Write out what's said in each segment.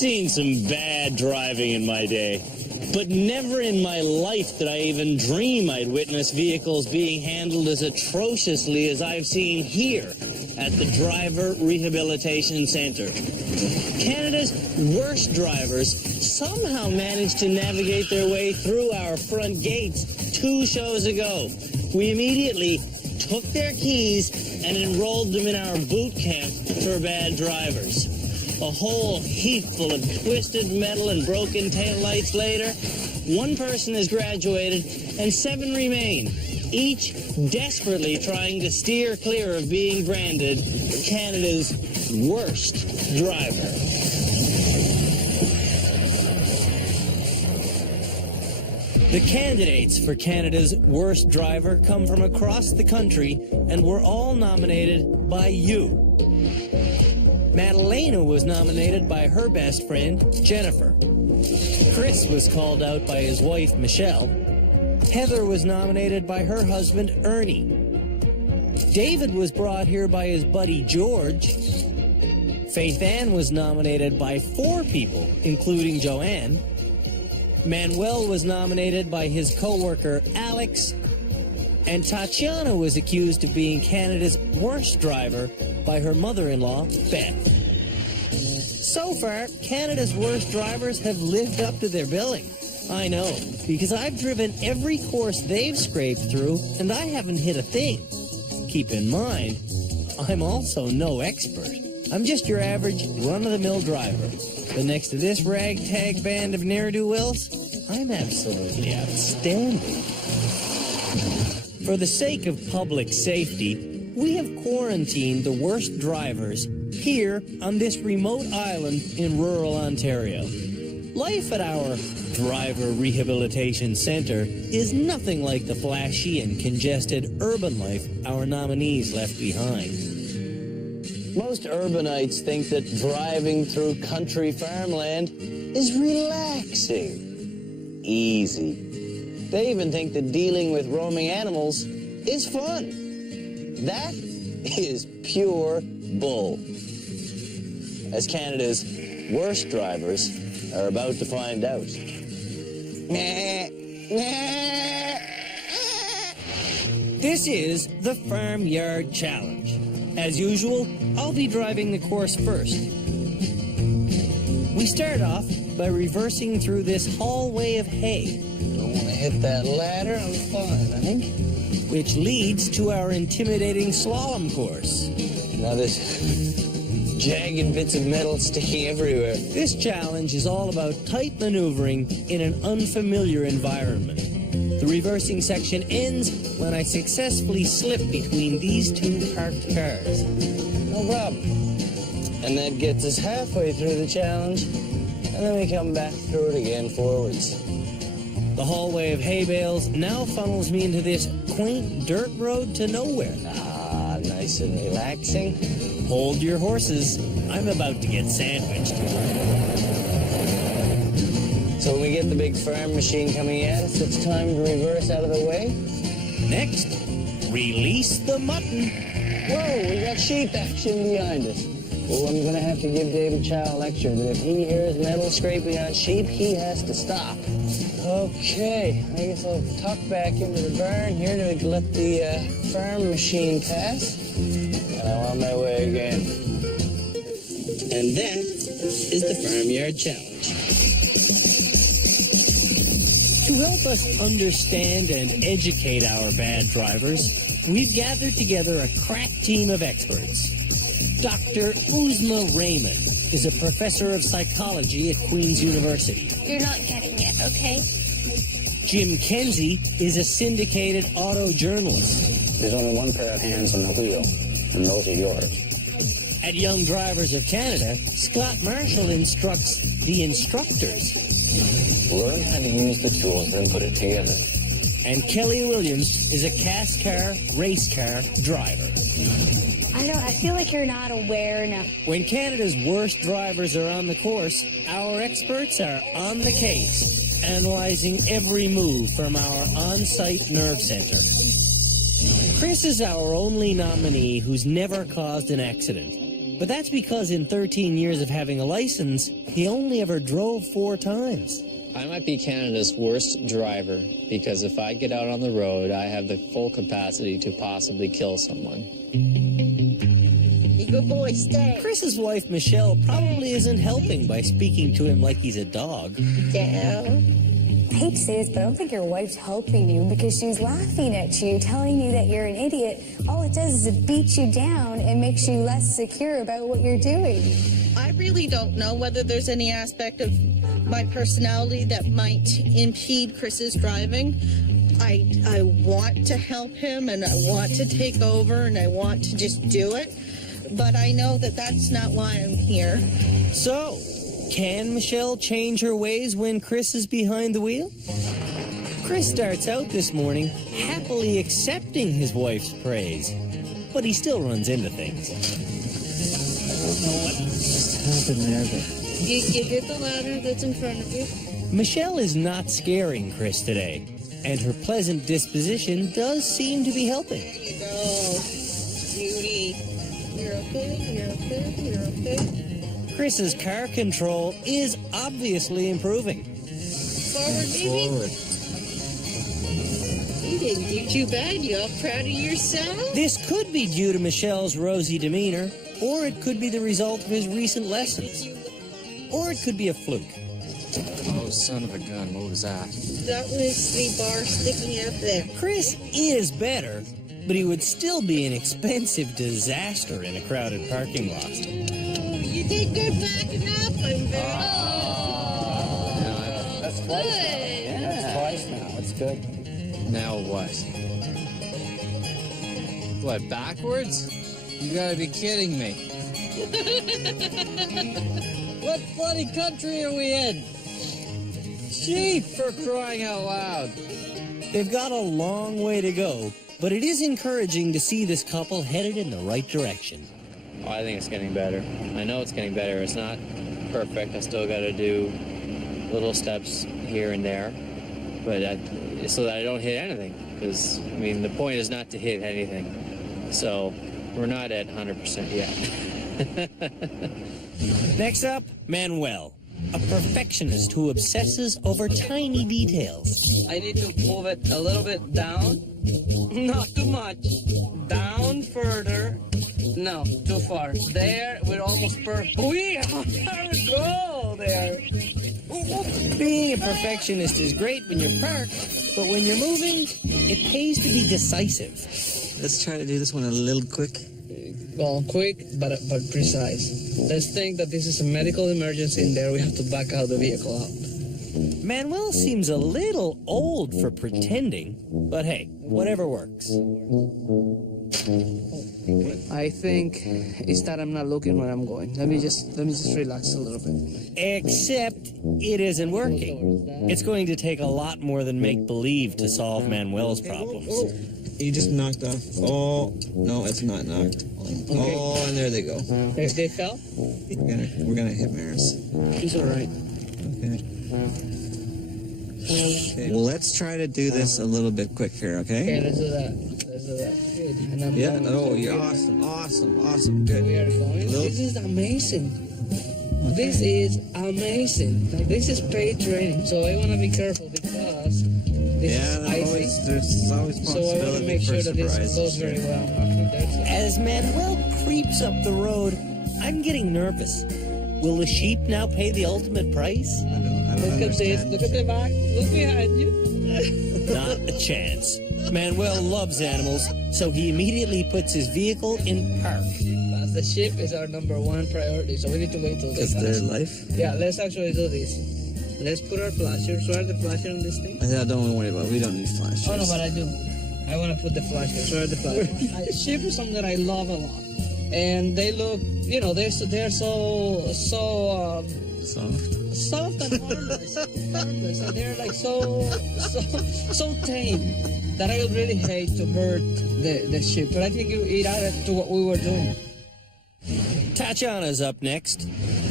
seen some bad driving in my day, but never in my life did I even dream I'd witness vehicles being handled as atrociously as I've seen here at the Driver Rehabilitation Center. Canada's worst drivers somehow managed to navigate their way through our front gates 2 shows ago. We immediately took their keys and enrolled them in our boot camp for bad drivers. A whole heap full of twisted metal and broken taillights later, 1 person has graduated and 7 remain, each desperately trying to steer clear of being branded Canada's worst driver. The candidates for Canada's worst driver come from across the country and were all nominated by you. Madalena was nominated by her best friend, Jennifer. Chris was called out by his wife, Michelle. Heather was nominated by her husband, Ernie. David was brought here by his buddy, George. Faith Ann was nominated by 4 people, including Joanne. Manuel was nominated by his co-worker, Alex. And Tatiana was accused of being Canada's worst driver by her mother-in-law, Beth. So far, Canada's worst drivers have lived up to their billing. I know, because I've driven every course they've scraped through, and I haven't hit a thing. Keep in mind, I'm also no expert. I'm just your average, run-of-the-mill driver. But next to this ragtag band of ne'er-do-wells, I'm absolutely outstanding. For the sake of public safety, we have quarantined the worst drivers here on this remote island in rural Ontario. Life at our Driver Rehabilitation Center is nothing like the flashy and congested urban life our nominees left behind. Most urbanites think that driving through country farmland is relaxing, easy. They even think that dealing with roaming animals is fun. That is pure bull. As Canada's worst drivers are about to find out. This is the Farmyard Challenge. As usual, I'll be driving the course first. We start off by reversing through this hallway of hay. Don't want to hit that ladder, I'm fine, I think. Which leads to our intimidating slalom course. Now there's jagged bits of metal sticking everywhere. This challenge is all about tight maneuvering in an unfamiliar environment. The reversing section ends when I successfully slip between these 2 parked cars. No problem. And that gets us halfway through the challenge, and then we come back through it again forwards. The hallway of hay bales now funnels me into this quaint dirt road to nowhere. Ah, nice and relaxing. Hold your horses. I'm about to get sandwiched. So when we get the big farm machine coming at us, it's time to reverse out of the way. Next, release the mutton. Whoa, we got sheep action behind us. Oh, I'm going to have to give David Chow a lecture that if he hears metal scraping on sheep, he has to stop. Okay, I guess I'll tuck back into the barn here to let the farm machine pass. And I'm on my way again. And that is the Farmyard Challenge. To help us understand and educate our bad drivers, we've gathered together a crack team of experts. Dr. Uzma Raymond is a professor of psychology at Queen's University. You're not getting it, okay? Jim Kenzie is a syndicated auto journalist. There's only one pair of hands on the wheel, and those are yours. At Young Drivers of Canada, Scott Marshall instructs the instructors. Learn how to use the tools, then put it together. And Kelly Williams is a cast car, race car driver. I feel like you're not aware enough. When Canada's worst drivers are on the course, our experts are on the case, analyzing every move from our on-site nerve center. Chris is our only nominee who's never caused an accident. But that's because in 13 years of having a license, he only ever drove 4 times. I might be Canada's worst driver because if I get out on the road, I have the full capacity to possibly kill someone. Good boy, stay. Chris's wife, Michelle, probably isn't helping by speaking to him like he's a dog. Down. I hate to say this, but I don't think your wife's helping you because she's laughing at you, telling you that you're an idiot. All it does is it beats you down and makes you less secure about what you're doing. I really don't know whether there's any aspect of my personality that might impede Chris's driving. I want to help him and I want to take over and I want to just do it. But I know that that's not why I'm here. So, can Michelle change her ways when Chris is behind the wheel? Chris starts out this morning happily accepting his wife's praise, but he still runs into things. What happened there? You hit the ladder that's in front of you. Michelle is not scaring Chris today, and her pleasant disposition does seem to be helping. There you go. Beauty. You're okay, you're okay, you're okay. Chris's car control is obviously improving. Forward, baby. Forward. You didn't do too bad. You all proud of yourself? This could be due to Michelle's rosy demeanor, or it could be the result of his recent lessons. Or it could be a fluke. Oh, son of a gun, what was that? That was the bar sticking out there. Chris is better, but he would still be an expensive disaster in a crowded parking lot. You did good backing up. I'm very That's twice now. Yeah, that's twice now. That's good. Now what? What, backwards? You gotta be kidding me. What bloody country are we in? Sheep, for crying out loud. They've got a long way to go, but it is encouraging to see this couple headed in the right direction. Oh, I think it's getting better. I know it's getting better. It's not perfect. I still gotta do little steps here and there, but so that I don't hit anything. Because, I mean, the point is not to hit anything. So, we're not at 100% yet. Next up, Manuel, a perfectionist who obsesses over tiny details. I need to move it a little bit down. Not too much. Down further. No, too far. There, we're almost perfect. There we go. There. Being a perfectionist is great when you're parked, but when you're moving, it pays to be decisive. Let's try to do this one a little quick. Well, quick, but precise. Let's think that this is a medical emergency and there we have to back out the vehicle out. Manuel seems a little old for pretending, but hey, whatever works. I think it's that I'm not looking where I'm going. Let me just relax a little bit. Except it isn't working. It's going to take a lot more than make-believe to solve Manuel's problems. You just knocked off. Oh, no, it's not knocked. Oh, and there they go. They fell? We're gonna hit Maris. It's all right. Okay. Well, let's try to do this a little bit quicker, Okay, okay? let's do that. Good. And I'm Yeah. going Oh, to you're here. awesome. Good. We are going. Little- This is amazing. This is amazing. Like, this is paid training. So I want to be careful because this Yeah, is icy. there's always So I want to possibility make for sure that this surprises. goes very well. Okay, that's it. As Manuel creeps up the road, I'm getting nervous. Will the sheep now pay the ultimate price? I don't Look at this. understand. Look at the back. Look behind you. Not a chance. Manuel loves animals, so he immediately puts his vehicle in park. The ship is our #1 priority, so we need to wait till they Is pass. their life? Yeah, let's actually do this. Let's put our flashers. Where are the flashers on this thing? Don't worry about it. We don't need flashes. Oh no, but I do. I want to put the flashers. Where are the flashers? Ship is something that I love a lot, and they look, they're so soft and harmless, and they're like so tame that I would really hate to hurt the ship. But I think it added to what we were doing. Tatiana's up next.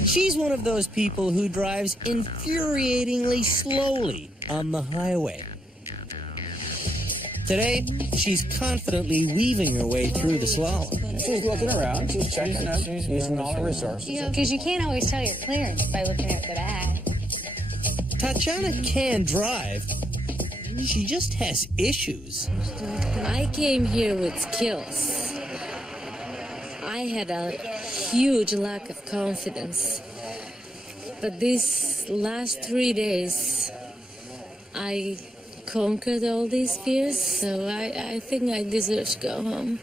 She's one of those people who drives infuriatingly slowly on the highway. Today, she's confidently weaving her way through the slalom. She's looking around. She's checking out. She's using all her resources. Because you can't always tell your clearance by looking at the back. Tatiana can drive. She just has issues. I came here with skills. I had a huge lack of confidence. But these last 3 days, I conquered all these fears, so I think I deserve to go home.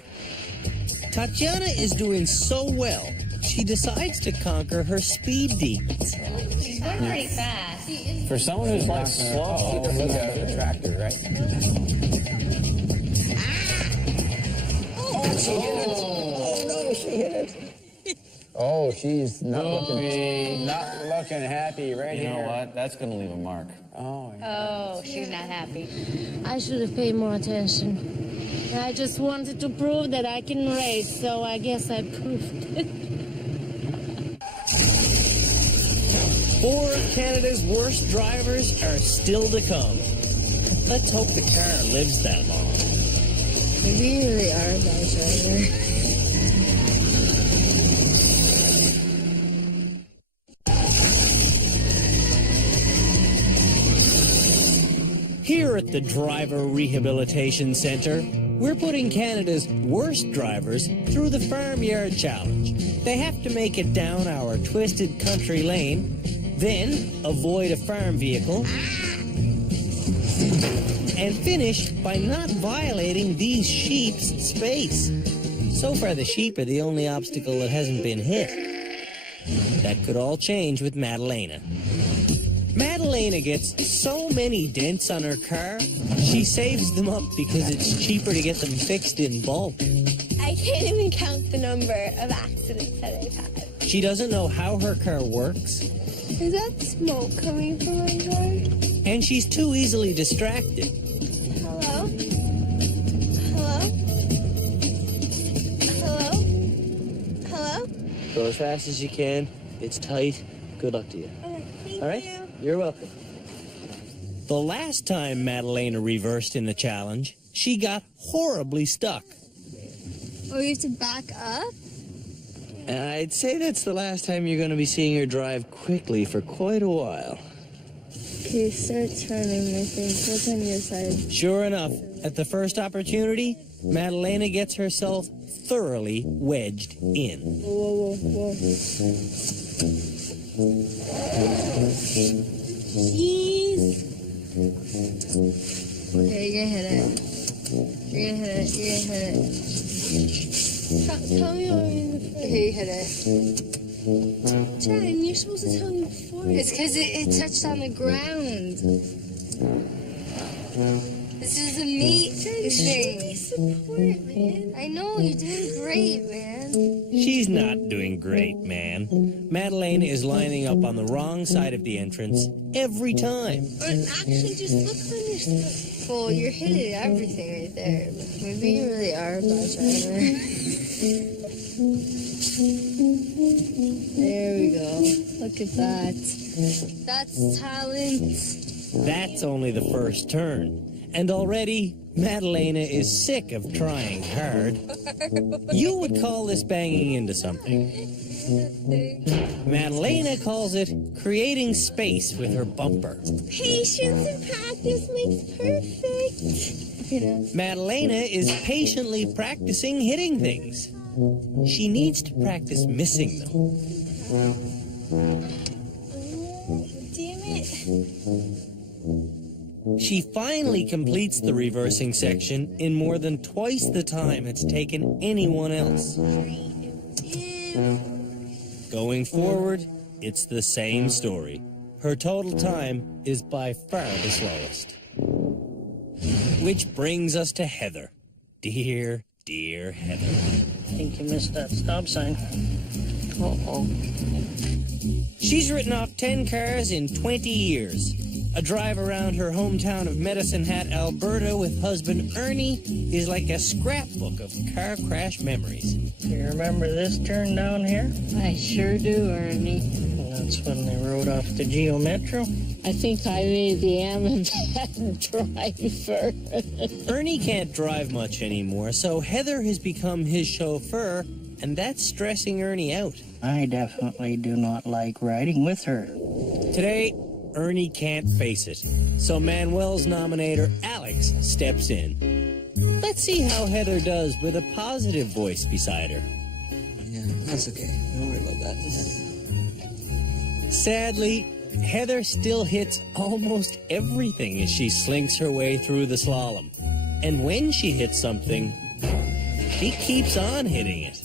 Tatiana is doing so well, she decides to conquer her speed demons. She's going pretty fast. For someone who's like slow, look at the tractor, right? Oh, she hit it. Oh, no, she hit it. Oh, she's not looking happy right here. You know what? That's going to leave a mark. Oh, she's not happy. I should have paid more attention. I just wanted to prove that I can race, so I guess I proved it. 4 of Canada's worst drivers are still to come. Let's hope the car lives that long. Maybe you really are a bad driver. Here at the Driver Rehabilitation Centre, we're putting Canada's worst drivers through the Farmyard Challenge. They have to make it down our twisted country lane, then avoid a farm vehicle, and finish by not violating these sheep's space. So far, the sheep are the only obstacle that hasn't been hit. That could all change with Madalena. Madalena gets so many dents on her car, she saves them up because it's cheaper to get them fixed in bulk. I can't even count the number of accidents that I've had. She doesn't know how her car works, Is that smoke coming from my car? and she's too easily distracted. Hello? Hello? Hello? Hello? Go as fast as you can. It's tight. Good luck to you. Okay, thank All right? you. You're welcome. The last time Madalena reversed in the challenge, she got horribly stuck. Oh, you have to back up? I'd say that's the last time you're going to be seeing her drive quickly for quite a while. Okay, start turning, I think. What's on your side? Sure enough, at the first opportunity, Madalena gets herself thoroughly wedged in. Whoa, whoa, whoa. Jeez. Okay, you're gonna hit it. You're gonna hit it. You're gonna hit it. Tell me when you're in the front. Okay, you hit it. Jen, you're supposed to tell me before. It's because it touched on the ground. This is a meat thing. Support, man. I know, you're doing great, man. She's not doing great, man. Madalena is lining up on the wrong side of the entrance every time. Or actually, just look on your stuff. Well, you're hitting everything right there. Maybe you really are a bad driver. There we go. Look at that. That's talent. That's only the first turn. And already, Madalena is sick of trying hard. You would call this banging into something. Madalena calls it creating space with her bumper. Patience and practice makes perfect. You know. Madalena is patiently practicing hitting things. She needs to practice missing them. Damn it. She finally completes the reversing section in more than twice the time it's taken anyone else. Going forward, it's the same story. Her total time is by far the slowest. Which brings us to Heather. Dear, dear Heather. I think you missed that stop sign. Uh-oh. She's written off 10 cars in 20 years. A drive around her hometown of Medicine Hat, Alberta with husband Ernie is like a scrapbook of car crash memories. Do you remember this turn down here? I sure do, Ernie. That's when they rode off the Geo Metro. I think I really am a bad driver. Ernie can't drive much anymore, so Heather has become his chauffeur, and that's stressing Ernie out. I definitely do not like riding with her. Today, Ernie can't face it, so Manuel's nominator, Alex, steps in. Let's see how Heather does with a positive voice beside her. Yeah, that's okay. Don't worry about that. Sadly, Heather still hits almost everything as she slinks her way through the slalom. And when she hits something, she keeps on hitting it.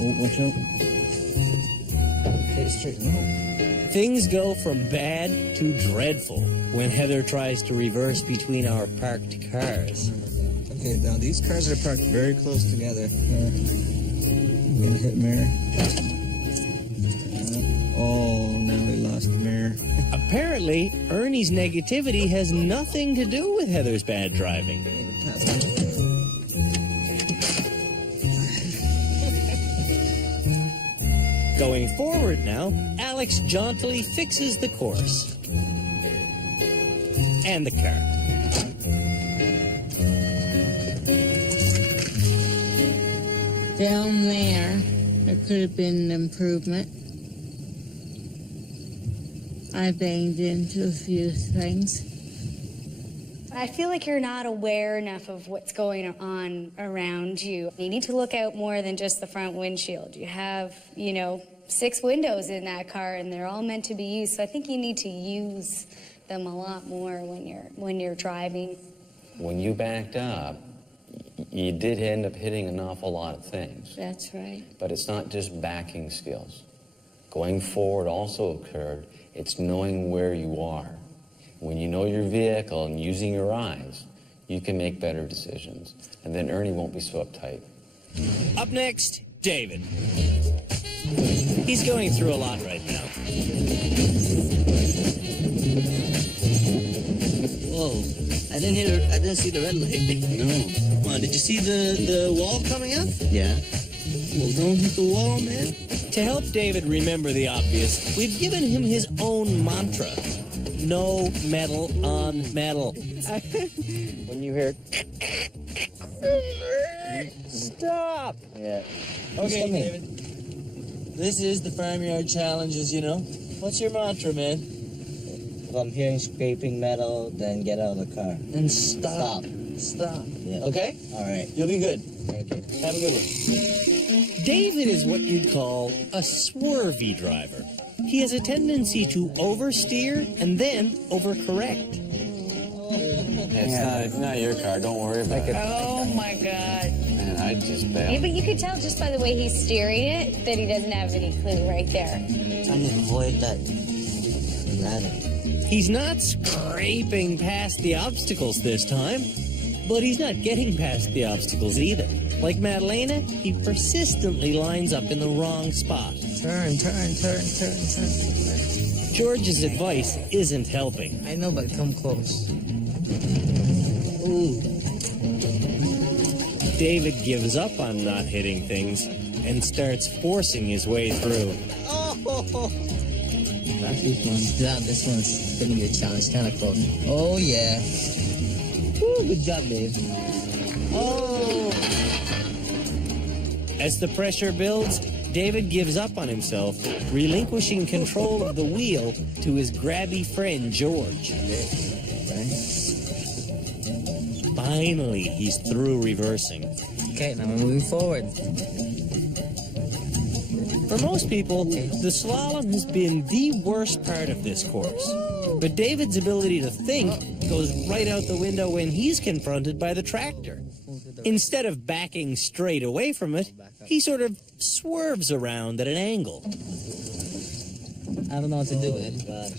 Oh, watch out. Hey, straight. No. Things go from bad to dreadful when Heather tries to reverse between our parked cars. Okay, now these cars are parked very close together. I'm gonna hit mirror. Oh, now we lost the mirror. Apparently, Ernie's negativity has nothing to do with Heather's bad driving. Going forward now, Alex jauntily fixes the course. And the car. Down there could have been an improvement. I banged into a few things. I feel like you're not aware enough of what's going on around you. You need to look out more than just the front windshield. You have, 6 windows in that car, and they're all meant to be used. So I think you need to use them a lot more when you're driving. When you backed up, you did end up hitting an awful lot of things. That's right. But it's not just backing skills. Going forward also occurred. It's knowing where you are. When you know your vehicle and using your eyes, you can make better decisions. And then Ernie won't be so uptight. Up next, David. He's going through a lot right now. Whoa, I didn't see the red light. No. Come on, did you see the wall coming up? Yeah. Well, don't hit the wall, man. To help David remember the obvious, we've given him his own mantra. No metal on metal. When you hear... Stop! Yeah. Okay, David. This is the farmyard challenge, as you know. What's your mantra, man? If I'm hearing scraping metal, then get out of the car. And stop. Stop. Yeah. Okay? All right. You'll be good. Okay. Have a good one. David is what you'd call a swervy driver. He has a tendency to oversteer and then overcorrect. It's not your car. Don't worry about it. Oh my God. Man, I just Yeah, bailed. but you could tell just by the way he's steering it that he doesn't have any clue right there. Trying to avoid that ladder. He's not scraping past the obstacles this time, but he's not getting past the obstacles either. Like Madalena, he persistently lines up in the wrong spot. Turn. George's advice isn't helping. I know, but come close. Ooh. David gives up on not hitting things and starts forcing his way through. Oh! That's this one. Yeah, this one's gonna be a challenge. Kind of close. Oh, yeah. Ooh, good job, Dave. Oh! As the pressure builds, David gives up on himself, relinquishing control of the wheel to his grabby friend, George. Finally, he's through reversing. Okay, now we're moving forward. For most people, the slalom has been the worst part of this course. But David's ability to think goes right out the window when he's confronted by the tractor. Instead of backing straight away from it, he sort of swerves around at an angle. I don't know what to do with it, but...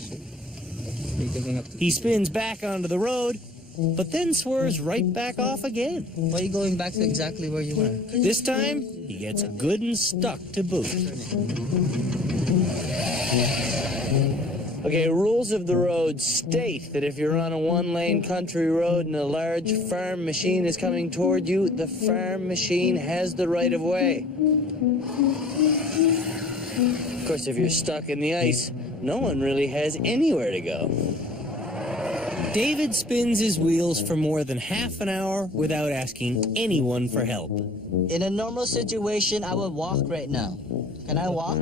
He spins back onto the road, but then swerves right back off again. Why are you going back to exactly where you were? This time, he gets good and stuck to boot. Okay, rules of the road state that if you're on a one-lane country road and a large farm machine is coming toward you, the farm machine has the right of way. Of course, if you're stuck in the ice, no one really has anywhere to go. David spins his wheels for more than half an hour without asking anyone for help. In a normal situation, I would walk right now. Can I walk?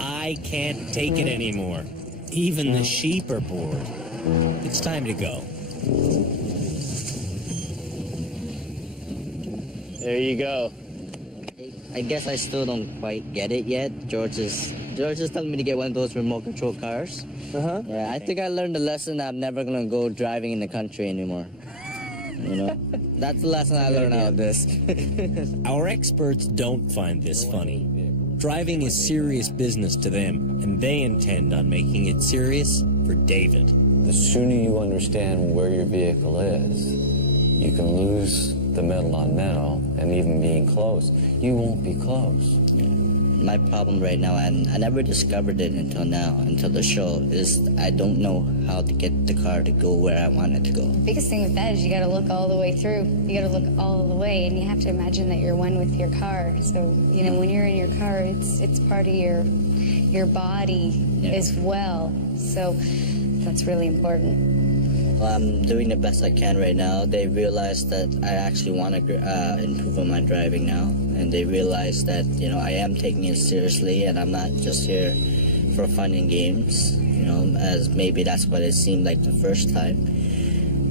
I can't take it anymore. Even the sheep are bored. It's time to go. There you go. I guess I still don't quite get it yet. George is telling me to get one of those remote control cars. Yeah, I think I learned the lesson that I'm never gonna go driving in the country anymore. You know, that's the lesson I learned out of this. Our experts don't find this funny. Driving is serious business to them, and they intend on making it serious for David. The sooner you understand where your vehicle is, you can lose the metal on metal, and even being close, you won't be close. My problem right now, and I never discovered it until now, until the show, is I don't know how to get the car to go where I want it to go. The biggest thing with that is you got to look all the way through. You got to look all the way, and you have to imagine that you're one with your car. So, you know, when you're in your car, it's part of your body as well. So that's really important. I'm doing the best I can right now. They realize that I actually want to improve on my driving now, and they realize that, you know, I am taking it seriously, and I'm not just here for fun and games, you know, as maybe that's what it seemed like the first time.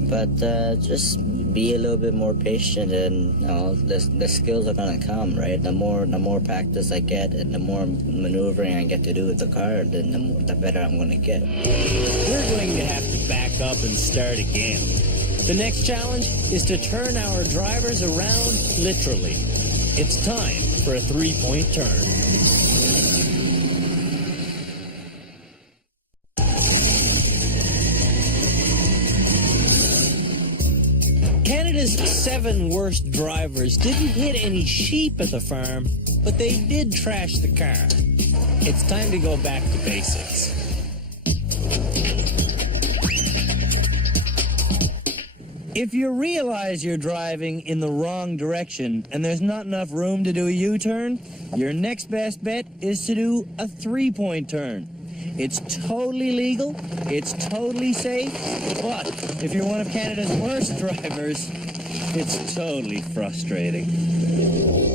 But just be a little bit more patient, and you know, the skills are gonna come, right? The more practice I get, and the more maneuvering I get to do with the car, then the better I'm gonna get. We're going to have to back up and start again. The next challenge is to turn our drivers around literally. It's time for a 3-point turn. Canada's 7 worst drivers didn't hit any sheep at the farm, but they did trash the car. It's time to go back to basics. If you realize you're driving in the wrong direction and there's not enough room to do a U-turn, your next best bet is to do a 3-point turn. It's totally legal, it's totally safe, but if you're one of Canada's worst drivers, it's totally frustrating.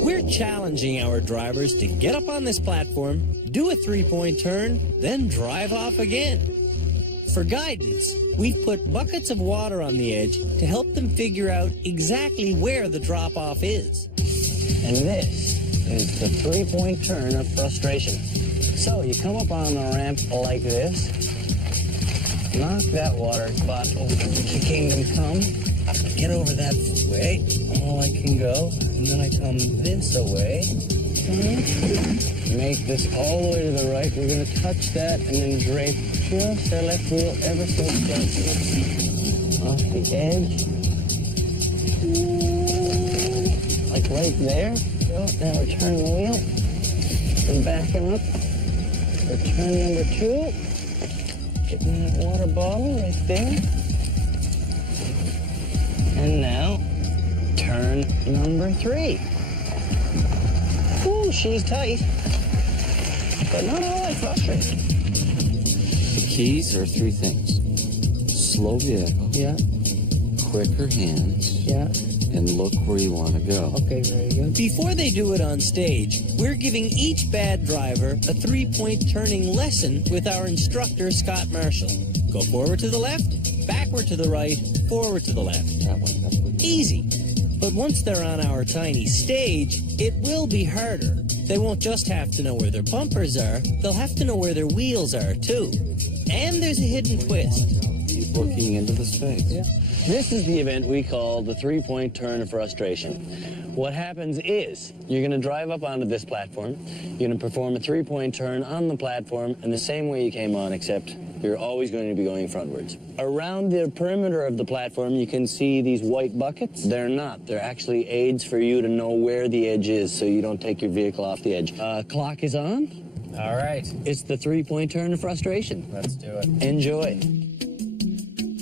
We're challenging our drivers to get up on this platform, do a 3-point turn, then drive off again. For guidance, we've put buckets of water on the edge to help them figure out exactly where the drop-off is. And this is the 3-point turn of frustration. So you come up on a ramp like this, knock that water bottle to Kingdom Come, get over that way, all I can go, and then I come this away, make this all the way to the right. We're going to touch that and then drape just our left wheel ever so slightly off the edge. Like right there. So now we're turning the wheel and backing up. Turn number 2, getting that water bottle right there. And now, turn number 3. Ooh, she's tight, but not all that frustrating. The keys are 3 things. Slow vehicle. Yeah. Quicker hands. Yeah. And look where you want to go. Okay, very good. Before they do it on stage, we're giving each bad driver a 3-point turning lesson with our instructor, Scott Marshall. Go forward to the left, backward to the right, forward to the left. That one. Easy. But once they're on our tiny stage, it will be harder. They won't just have to know where their bumpers are, they'll have to know where their wheels are, too. And there's a hidden twist. Keep looking into the space. Yeah. This is the event we call the 3-point turn of frustration. What happens is you're going to drive up onto this platform. You're going to perform a 3-point turn on the platform in the same way you came on, except you're always going to be going frontwards. Around the perimeter of the platform, you can see these white buckets. They're not. They're actually aids for you to know where the edge is so you don't take your vehicle off the edge. Clock is on. All right. It's the 3-point turn of frustration. Let's do it. Enjoy.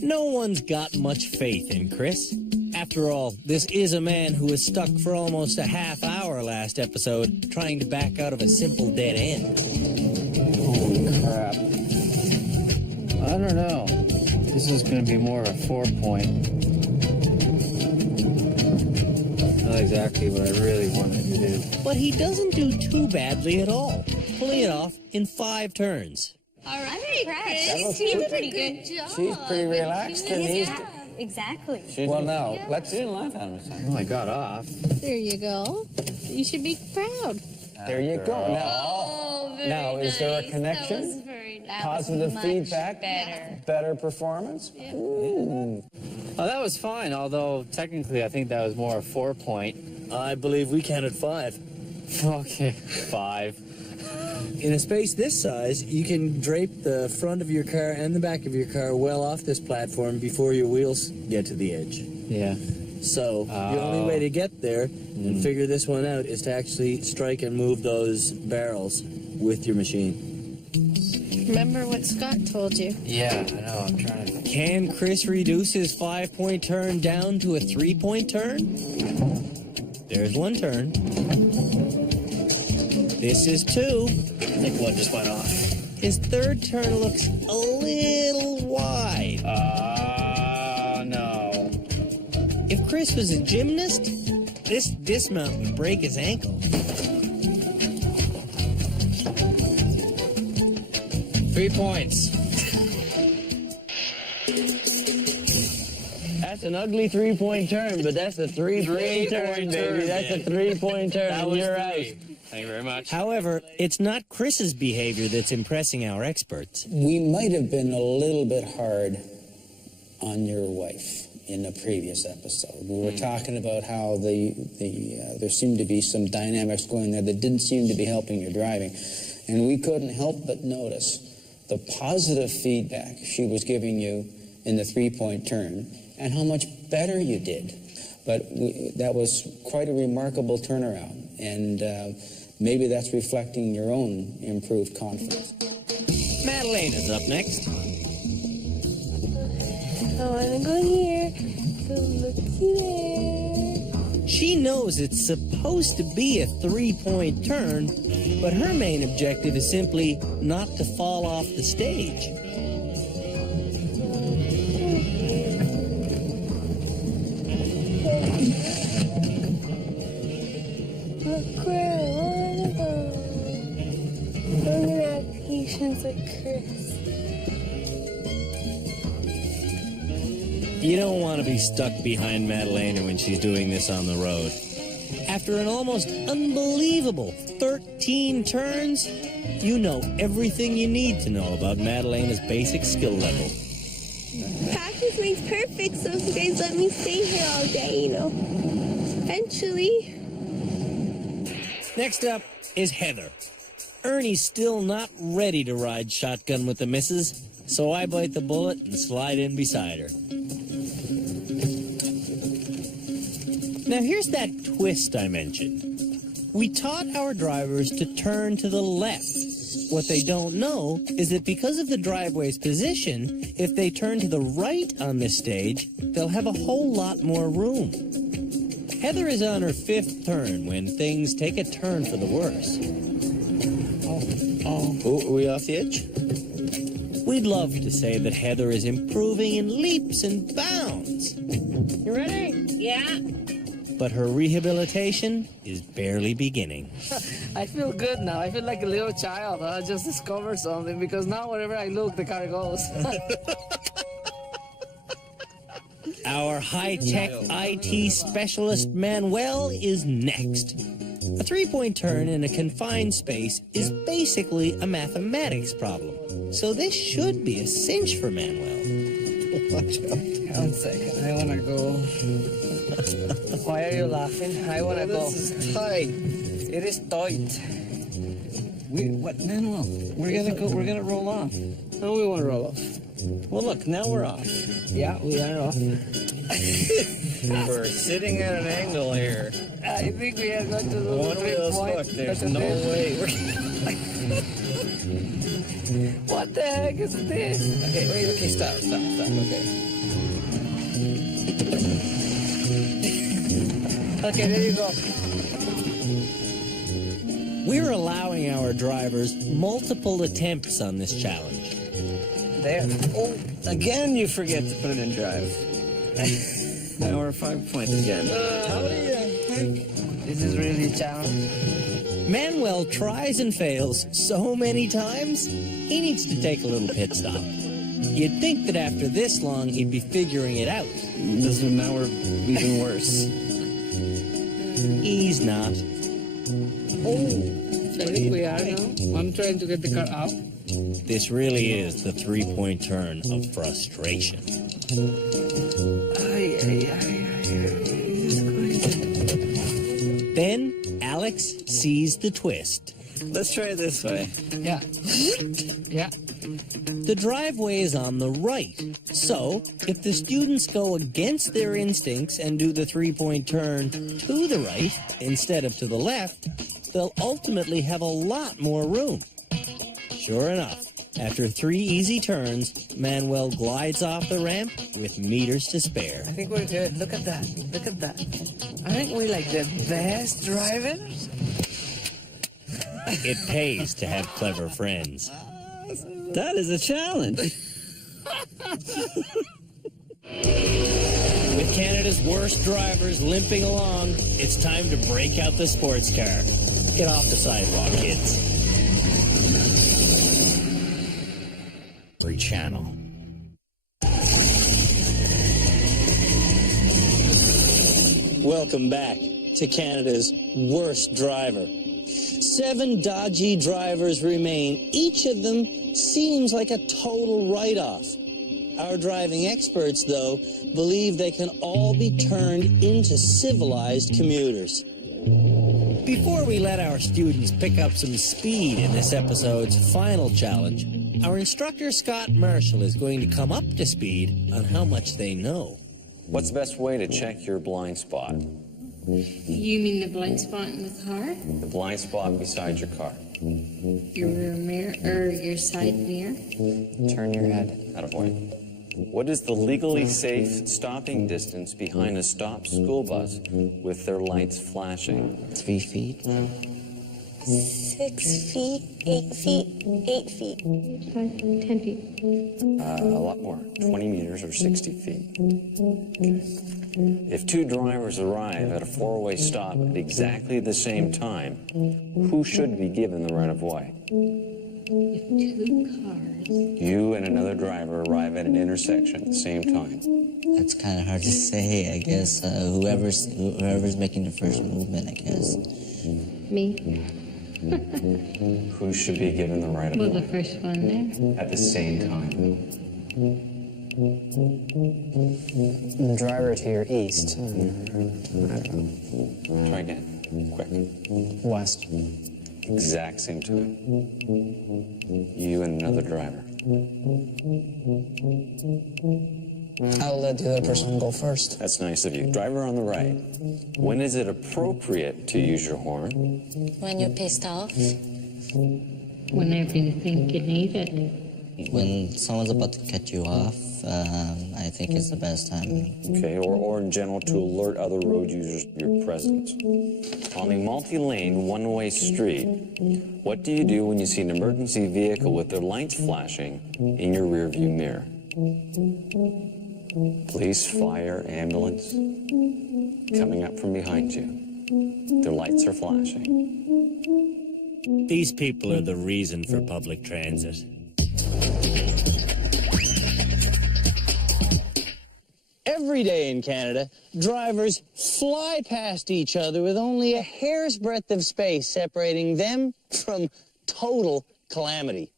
No one's got much faith in Chris. After all, this is a man who was stuck for almost a half hour last episode trying to back out of a simple dead end. crap. I don't know. This is going to be more of a 4-point. Not exactly what I really wanted to do. But he doesn't do too badly at all, pulling it off in 5 turns. All right, Chris. You You did did a good job. She's pretty relaxed in these. Yeah, exactly. Well, now, let's didn't laugh at him a second. Well, I got off. There you go. You should be proud. There you go. Oh, very Now, is there a nice. connection? That was very nice. Positive Much feedback? Better. Better performance? Oh, that was fine, although technically I think that was more a 4-point. I believe we counted 5. Okay, 5. In a space this size, you can drape the front of your car and the back of your car well off this platform before your wheels get to the edge. Yeah. So the only way to get there and figure this one out is to actually strike and move those barrels with your machine. Remember what Scott told you. Yeah, I know. I'm trying to. Can Chris reduce his 5-point turn down to a 3-point turn? There's 1 turn. This is 2. I think one just went off. His 3rd turn looks a little wide. No. If Chris was a gymnast, this dismount would break his ankle. 3 points. That's an ugly 3-point turn, but that's a 3-point turn, baby. That's a 3-point turn, That and was you're 3. out. Thank you very much. However, it's not Chris's behavior that's impressing our experts. We might have been a little bit hard on your wife in the previous episode. We were talking about how there seemed to be some dynamics going there that didn't seem to be helping your driving. And we couldn't help but notice the positive feedback she was giving you in the 3-point turn and how much better you did. But that was quite a remarkable turnaround. And maybe that's reflecting your own improved confidence. Madalena's up next. I want to go here. So looky there. She knows it's supposed to be a 3-point turn, but her main objective is simply not to fall off the stage. Look where I want to go. I'm going to have patience with Chris. You don't want to be stuck behind Madalena when she's doing this on the road. After an almost unbelievable 13 turns, you know everything you need to know about Madalena's basic skill level. Practice makes perfect, so if you guys let me stay here all day, you know, eventually. Next up is Heather. Ernie's still not ready to ride shotgun with the missus, so I bite the bullet and slide in beside her. Now here's that twist I mentioned. We taught our drivers to turn to the left. What they don't know is that because of the driveway's position, if they turn to the right on this stage, they'll have a whole lot more room. Heather is on her 5th turn when things take a turn for the worse. Oh, are we off the edge? We'd love to say that Heather is improving in leaps and bounds. You ready? Yeah. But her rehabilitation is barely beginning. I feel good now. I feel like a little child. I just discovered something because now wherever I look, the car goes. Our high-tech IT specialist Manuel is next. A 3-point turn in a confined space is basically a mathematics problem. So this should be a cinch for Manuel. Watch out. 1 second. I want to go. Why are you laughing? I want to go. This is tight. It is tight. What, Manuel? We're gonna roll off. No, we want to roll off. Well, look, now we're off. Yeah, we are off. We're sitting at an angle here. I think we are going to do One wheel's hooked. There's no way. What the heck is this? Okay, stop. Okay, there you go. We're allowing our drivers multiple attempts on this challenge. There. Oh, again you forget to put it in drive. Now we're 5 points again. How do you think? This is really a challenge. Manuel tries and fails so many times, he needs to take a little pit stop. You'd think that after this long, he'd be figuring it out. So now we're even worse. He's not. I think we are now. I'm trying to get the car out. This really is the three-point turn of frustration. Then Alex sees the twist. Let's try it this way. Yeah. Yeah. The driveway is on the right, so if the students go against their instincts and do the three-point turn to the right instead of to the left, they'll ultimately have a lot more room. Sure enough, after 3 easy turns, Manuel glides off the ramp with meters to spare. I think we're good. Look at that. Look at that. I think we're like the best drivers. It pays to have clever friends. That is a challenge. With Canada's worst drivers limping along, it's time to break out the sports car. Get off the sidewalk, kids. Free channel. Welcome back to Canada's worst driver. 7 dodgy drivers remain. Each of them seems like a total write-off. Our driving experts, though, believe they can all be turned into civilized commuters. Before we let our students pick up some speed in this episode's final challenge, our instructor Scott Marshall is going to come up to speed on how much they know. What's the best way to check your blind spot? You mean the blind spot in the car? The blind spot beside your car. Your rear mirror or your side mirror? Turn your head. Attaboy. What is the legally safe stopping distance behind a stopped school bus with their lights flashing? 3 feet. 6 feet, 8 feet, 8 feet. 10 feet. A lot more. 20 meters or 60 feet. If 2 drivers arrive at a 4-way stop at exactly the same time, who should be given the right of way? If 2 cars. You and another driver arrive at an intersection at the same time. That's kind of hard to say. I guess whoever's making the first movement, I guess. Me. Who should be given the right of Well, way? the first one there. At the same time. The driver to your east. Try again. Quick. West. Exact same time. You and another driver. I'll let the other person go first. That's nice of you. Driver on the right. When is it appropriate to use your horn? When you're pissed off. Whenever you think you need it. When someone's about to cut you off, I think it's the best time. Okay, or in general to alert other road users of your presence. On a multi-lane, one-way street, what do you do when you see an emergency vehicle with their lights flashing in your rearview mirror? Police, fire, ambulance, coming up from behind you. Their lights are flashing. These people are the reason for public transit. Every day in Canada, drivers fly past each other with only a hair's breadth of space separating them from total calamity.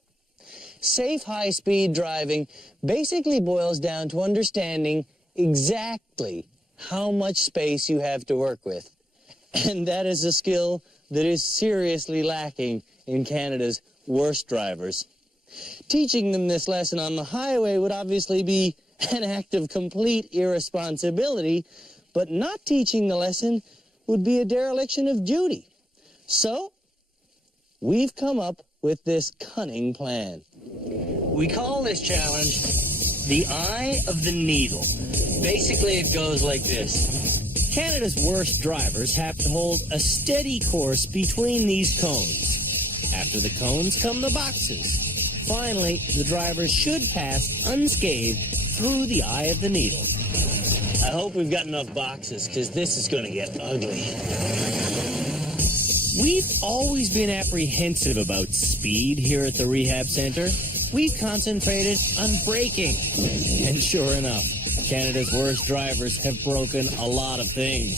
Safe high-speed driving basically boils down to understanding exactly how much space you have to work with. And that is a skill that is seriously lacking in Canada's worst drivers. Teaching them this lesson on the highway would obviously be an act of complete irresponsibility, but not teaching the lesson would be a dereliction of duty. So, we've come up with this cunning plan. We call this challenge the Eye of the Needle. Basically, it goes like this. Canada's worst drivers have to hold a steady course between these cones. After the cones come the boxes. Finally, the drivers should pass unscathed through the eye of the needle. I hope we've got enough boxes, because this is going to get ugly. We've always been apprehensive about speed here at the rehab center. We've concentrated on braking. And sure enough, Canada's worst drivers have broken a lot of things.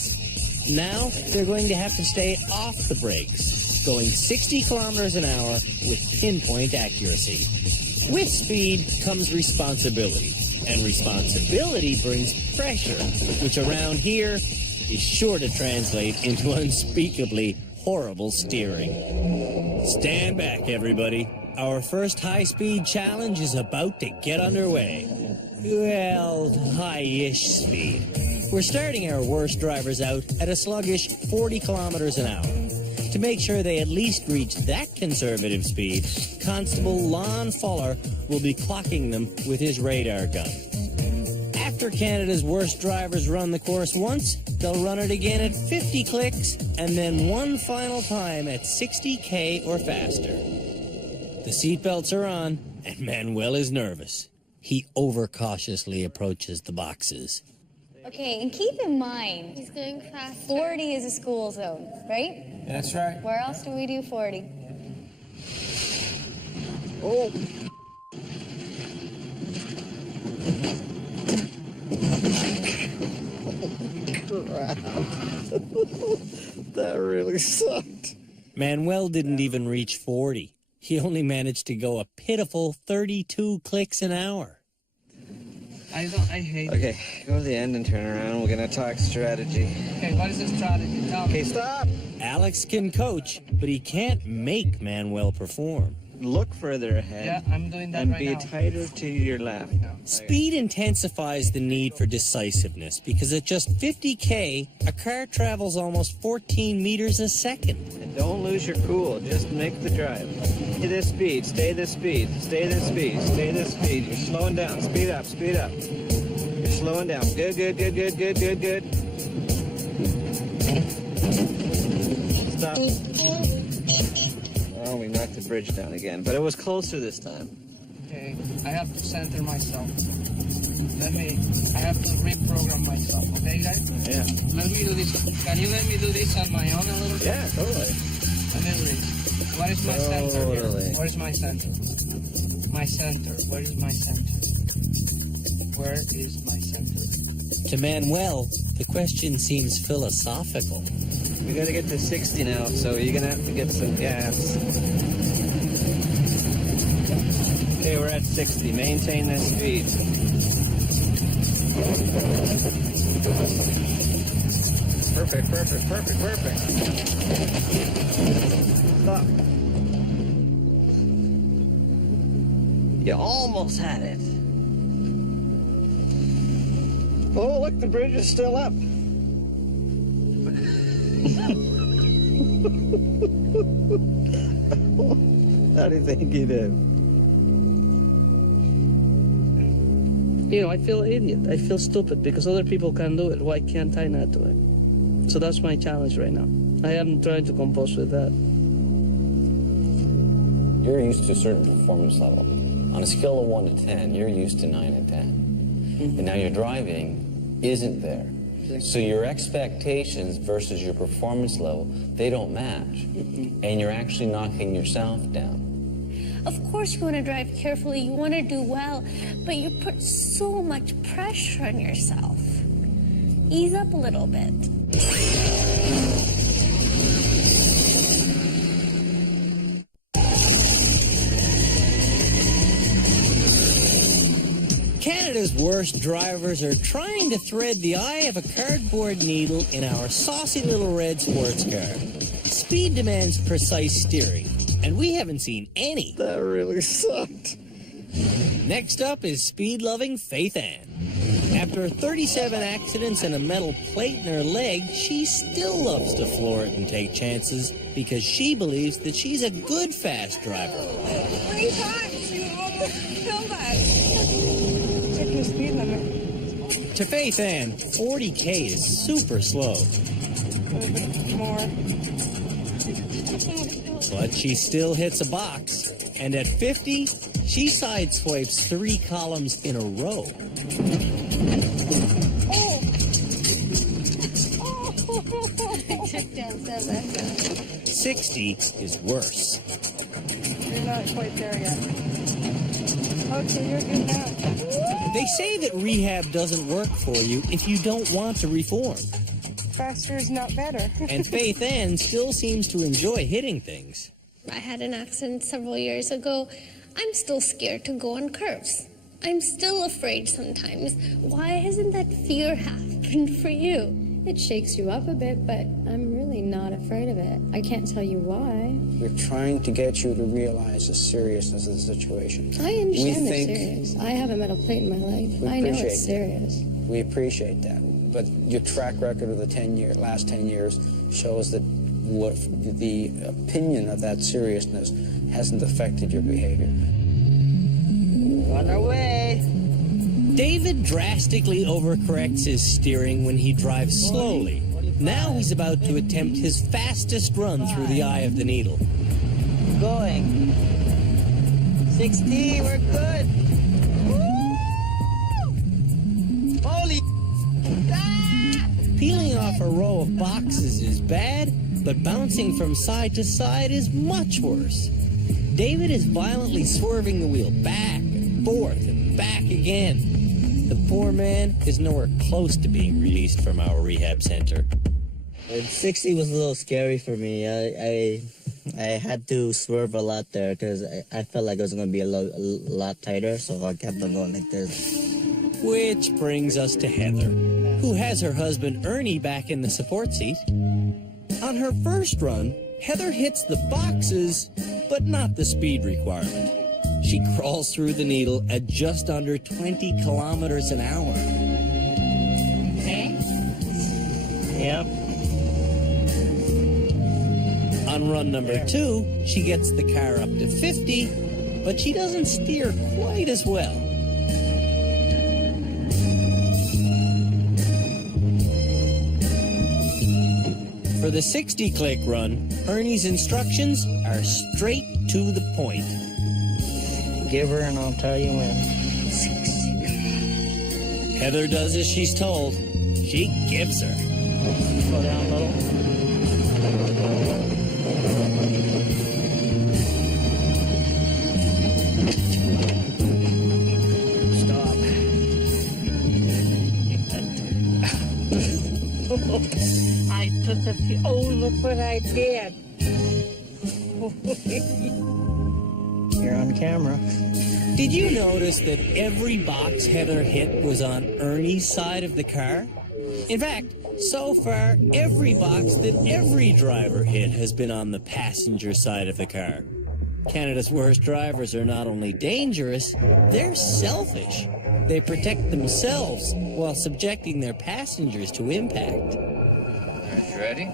Now, they're going to have to stay off the brakes, going 60 kilometers an hour with pinpoint accuracy. With speed comes responsibility, and responsibility brings pressure, which around here is sure to translate into unspeakably horrible steering. Stand back, everybody. Our first high-speed challenge is about to get underway. Well, high-ish speed. We're starting our worst drivers out at a sluggish 40 kilometers an hour. To make sure they at least reach that conservative speed, Constable Lon Fuller will be clocking them with his radar gun. After Canada's worst drivers run the course once, they'll run it again at 50 clicks, and then one final time at 60K or faster. The seatbelts are on, and Manuel is nervous. He overcautiously approaches the boxes. Okay, and keep in mind, He's going fast. 40 is a school zone, right? That's right. Where else do we do 40? Oh. That really sucked. Manuel didn't even reach 40. He only managed to go a pitiful 32 clicks an hour. I hate it. Okay, go to the end and turn around. We're gonna talk strategy. Okay, what is the strategy? Tell me. Okay, stop. Alex can coach, but he can't make Manuel perform. Look further ahead. Yeah, I'm doing that and right be now. tighter to your left. Speed intensifies the need for decisiveness because at just 50K, a car travels almost 14 meters a second. And don't lose your cool. Just make the drive. Stay this speed. Stay this speed. Stay this speed. Stay this speed. You're slowing down. Speed up. Speed up. You're slowing down. Good, good, good, good, good, good, good. Stop. Oh, we knocked the bridge down again, but it was closer this time. Okay, I have to center myself. I have to reprogram myself, okay guys? Yeah. Let me do this. Can you let me do this on my own a little bit? Yeah, totally. Let me do this. What is my center here? Totally. Where is my center? My center. Where is my center? Where is my center? To Manuel, the question seems philosophical. We gotta get to 60 now, so you're gonna have to get some gas. Okay, we're at 60. Maintain that speed. Perfect, perfect, perfect, perfect. Stop. You almost had it. Oh, look, the bridge is still up. How do you think you did? You know, I feel idiot. I feel stupid because other people can do it. Why can't I not do it? So that's my challenge right now. I am trying to compose with that. You're used to a certain performance level. On a scale of 1 to 10, you're used to 9 and 10. Mm-hmm. And now your driving isn't there. So your expectations versus your performance level, they don't match. And you're actually knocking yourself down. Of course you want to drive carefully, you want to do well, but you put so much pressure on yourself. Ease up a little bit. Canada's worst drivers are trying to thread the eye of a cardboard needle in our saucy little red sports car. Speed demands precise steering, and we haven't seen any. That really sucked. Next up is speed-loving Faith Ann. After 37 accidents and a metal plate in her leg, she still loves to floor it and take chances because she believes that she's a good fast driver. 3 times you almost killed us. Check the speed limit. To Faith Ann, 40K is super slow. More. But she still hits a box. And at 50, she sideswipes 3 columns in a row. Check down, set back down. 60 is worse. You're not quite there yet. Okay, you're good now. They say that rehab doesn't work for you if you don't want to reform. Faster is not better. And Faith Ann still seems to enjoy hitting things. I had an accident several years ago. I'm still scared to go on curves. I'm still afraid sometimes. Why hasn't that fear happened for you? It shakes you up a bit, but I'm really not afraid of it. I can't tell you why. We're trying to get you to realize the seriousness of the situation. I understand it's serious. I have a metal plate in my leg. I know it's serious. We appreciate that. But your track record of the last 10 years shows that what the opinion of that seriousness hasn't affected your behavior. On our way. David drastically overcorrects his steering when he drives slowly. Now he's about to attempt his fastest run through the eye of the needle. Going. 60, we're good. Holy. Peeling off a row of boxes is bad, but bouncing from side to side is much worse. David is violently swerving the wheel back and forth and back again. The poor man is nowhere close to being released from our rehab center. 60 was a little scary for me. I had to swerve a lot there because I felt like it was going to be a lot tighter, so I kept on going like this. Which brings us to Heather, who has her husband Ernie back in the support seat. On her first run, Heather hits the boxes, but not the speed requirement. She crawls through the needle at just under 20 kilometers an hour. Okay. Yep. On run number 2, she gets the car up to 50, but she doesn't steer quite as well. For the 60-click run, Ernie's instructions are straight to the point. Give her and I'll tell you when. Heather does as she's told. She gives her. Slow down a little. Stop. I took a few. Oh, look what I did. You're on camera. Did you notice that every box Heather hit was on Ernie's side of the car? In fact, so far, every box that every driver hit has been on the passenger side of the car. Canada's worst drivers are not only dangerous, they're selfish. They protect themselves while subjecting their passengers to impact. You ready?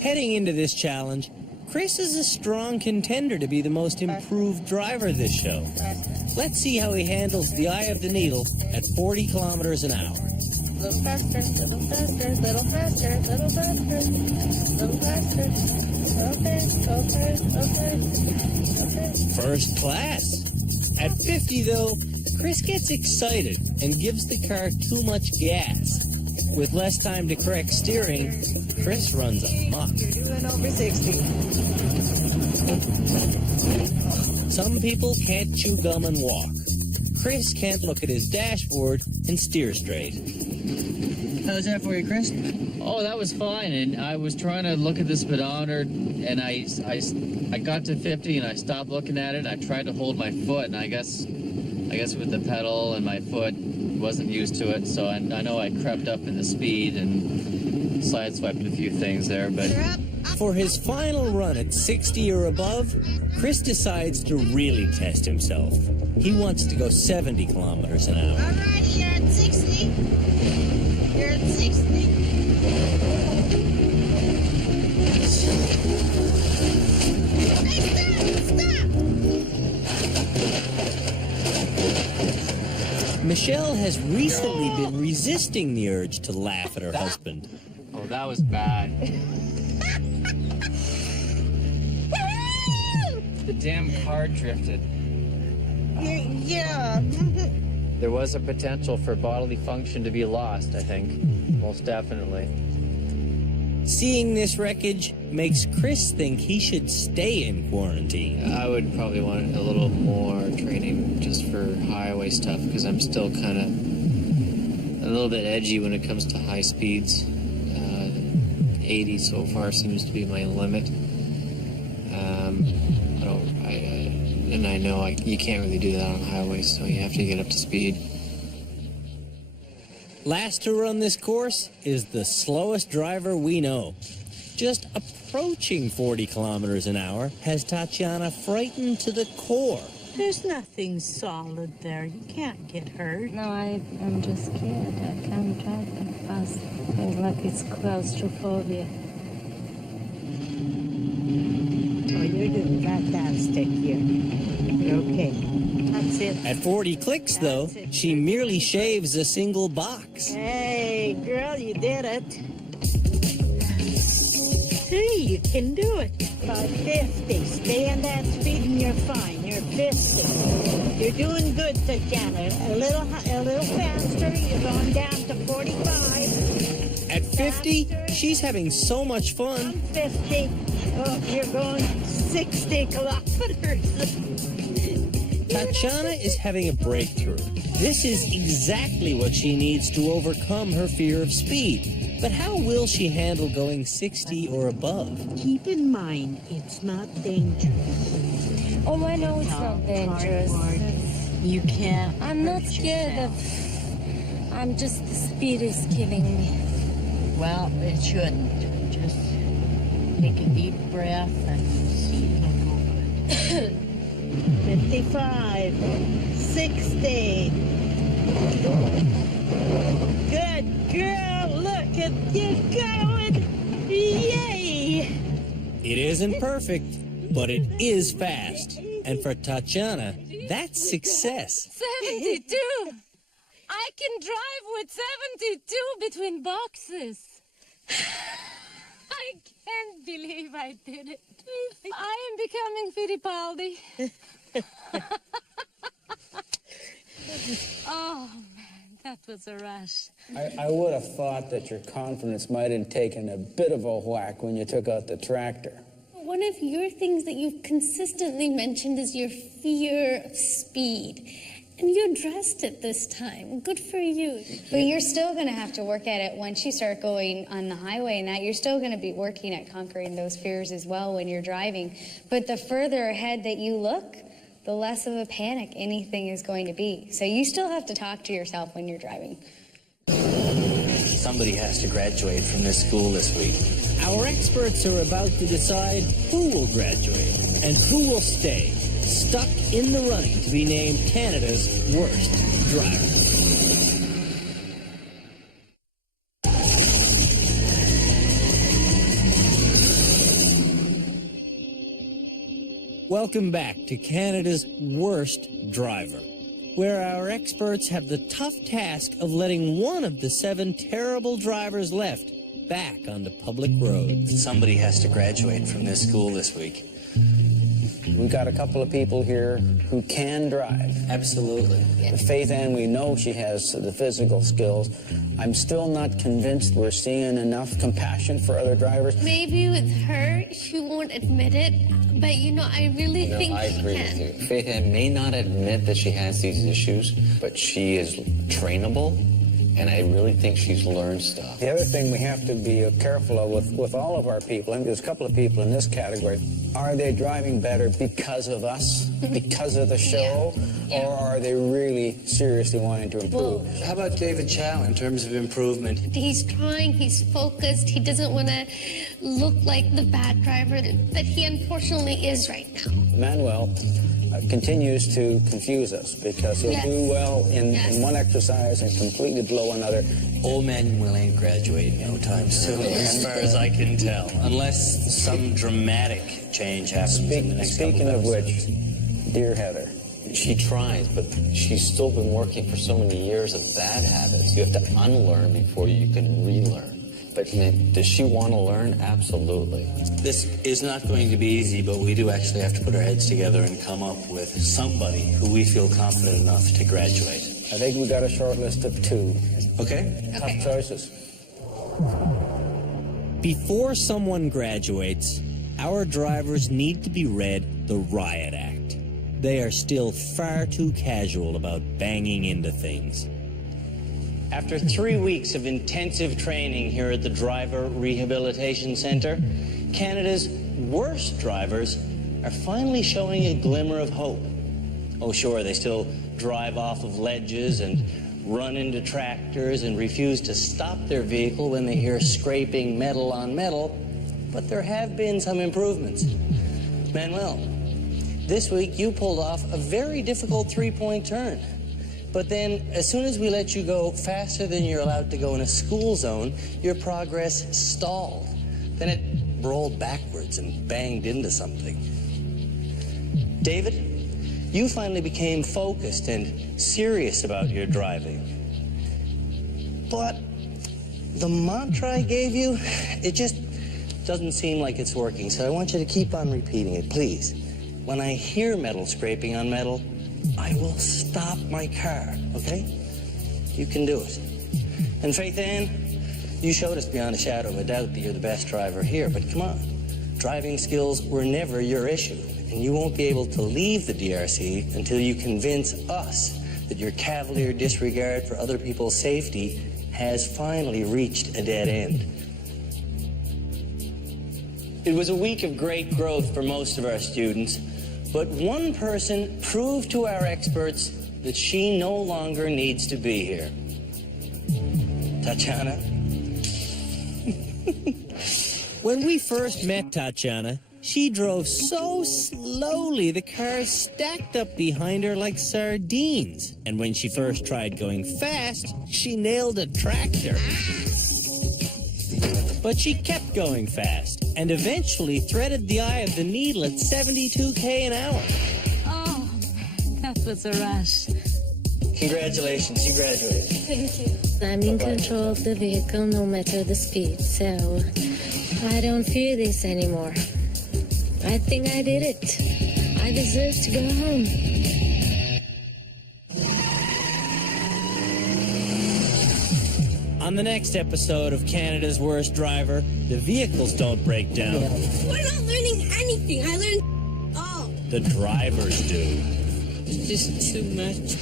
Heading into this challenge, Chris is a strong contender to be the most improved driver this show. Let's see how he handles the eye of the needle at 40 kilometers an hour. Little faster, little faster, little faster, little faster, little faster. Okay. First class. At 50, though, Chris gets excited and gives the car too much gas. With less time to correct steering, Chris runs amok. You're doing over 60. Some people can't chew gum and walk. Chris can't look at his dashboard and steer straight. How was that for you, Chris? Oh, that was fine. And I was trying to look at the speedometer, and I got to 50, and I stopped looking at it. I tried to hold my foot, and I guess with the pedal and my foot wasn't used to it, so I know I crept up in the speed and sideswiped a few things there, but... For his final run at 60 or above, Chris decides to really test himself. He wants to go 70 kilometers an hour. All right, you're at 60. You're at 60. Hey, stop! Michelle has recently been resisting the urge to laugh at her husband. Oh, that was bad. The damn car drifted. Yeah. There was a potential for bodily function to be lost, I think. Most definitely. Seeing this wreckage makes Chris think he should stay in quarantine. I would probably want a little more training just for highway stuff, because I'm still kind of a little bit edgy when it comes to high speeds. 80 so far seems to be my limit. And I know you can't really do that on highways, so you have to get up to speed. Last to run this course is the slowest driver we know. Just approaching 40 kilometers an hour has Tatiana frightened to the core. There's nothing solid there. You can't get hurt. No, I'm just scared. I can't drive that fast. It's like it's claustrophobia. Oh, you're doing fantastic here. You're okay. That's it. At 40 clicks, though, she merely shaves a single box. Hey, girl, you did it. See, you can do it. About 50. Stay on that speed and you're fine. You're 50. You're doing good, Tatiana. A little faster. You're going down to 45. At 50, she's having so much fun. 50. Oh, you're going 60 kilometers. Tatiana is having a breakthrough. This is exactly what she needs to overcome her fear of speed. But how will she handle going 60 or above? Keep in mind, it's not dangerous. Oh, I know it's not dangerous. You can't. I'm not scared of. I'm just, the speed is killing me. Well, it shouldn't. Just take a deep breath and see it will go good. 55, 60. Good girl, look at you going. Yay! It isn't perfect, but it is fast. And for Tatiana, that's success. 72! I can drive with 72 between boxes. I can't believe I did it. I am becoming Fittipaldi. Oh, man, that was a rush. I would have thought that your confidence might have taken a bit of a whack when you took out the tractor. One of your things that you've consistently mentioned is your fear of speed. And you addressed it this time. Good for you. But you're still going to have to work at it once you start going on the highway and that. You're still going to be working at conquering those fears as well when you're driving. But the further ahead that you look, the less of a panic anything is going to be. So you still have to talk to yourself when you're driving. Somebody has to graduate from this school this week. Our experts are about to decide who will graduate and who will stay, stuck in the running to be named Canada's worst driver. Welcome back to Canada's worst driver, where our experts have the tough task of letting one of the 7 terrible drivers left back onto public roads. Somebody has to graduate from this school this week. We've got a couple of people here who can drive. Absolutely. Faith Ann, we know she has the physical skills. I'm still not convinced we're seeing enough compassion for other drivers. Maybe with her, she won't admit it, but I really think I she agree can. with you. Faith Ann may not admit that she has these issues, but she is trainable, and I really think she's learned stuff. The other thing we have to be careful of with all of our people, and there's a couple of people in this category, are they driving better because of us, because of the show, or are they really seriously wanting to improve? How about David Chow in terms of improvement? He's trying, he's focused, he doesn't want to look like the bad driver that he unfortunately is right now. Manuel continues to confuse us because he'll do well in one exercise and completely blow another. Old Manuel ain't graduating no time soon, as far as I can tell, unless some dramatic change happens in the next Speaking couple of which, dear Heather, she tries, but she's still been working for so many years of bad habits. You have to unlearn before you can relearn. But does she want to learn? Absolutely. This is not going to be easy, but we do actually have to put our heads together and come up with somebody who we feel confident enough to graduate. I think we got a short list of 2. Okay? Tough choices. Before someone graduates, our drivers need to be read the Riot Act. They are still far too casual about banging into things. After 3 weeks of intensive training here at the Driver Rehabilitation Center, Canada's worst drivers are finally showing a glimmer of hope. Oh, sure, they still drive off of ledges and run into tractors and refuse to stop their vehicle when they hear scraping metal on metal, but there have been some improvements. Manuel, this week you pulled off a very difficult 3-point turn. But then, as soon as we let you go faster than you're allowed to go in a school zone, your progress stalled. Then it rolled backwards and banged into something. David, you finally became focused and serious about your driving. But the mantra I gave you, it just doesn't seem like it's working, so I want you to keep on repeating it, please. When I hear metal scraping on metal, I will stop my car, okay? You can do it. And Faith Ann, you showed us beyond a shadow of a doubt that you're the best driver here, but come on. Driving skills were never your issue, and you won't be able to leave the DRC until you convince us that your cavalier disregard for other people's safety has finally reached a dead end. It was a week of great growth for most of our students, but one person proved to our experts that she no longer needs to be here. Tatiana. When we first met Tatiana, she drove so slowly the cars stacked up behind her like sardines. And when she first tried going fast, she nailed a tractor. But she kept going fast and eventually threaded the eye of the needle at 72 km an hour. Oh, that was a rush. Congratulations, you graduated. Thank you. I'm in control of the vehicle no matter the speed, so I don't fear this anymore. I think I did it. I deserve to go home. On the next episode of Canada's Worst Driver, the vehicles don't break down. We're not learning anything. I learned all. The drivers do. It's just too much.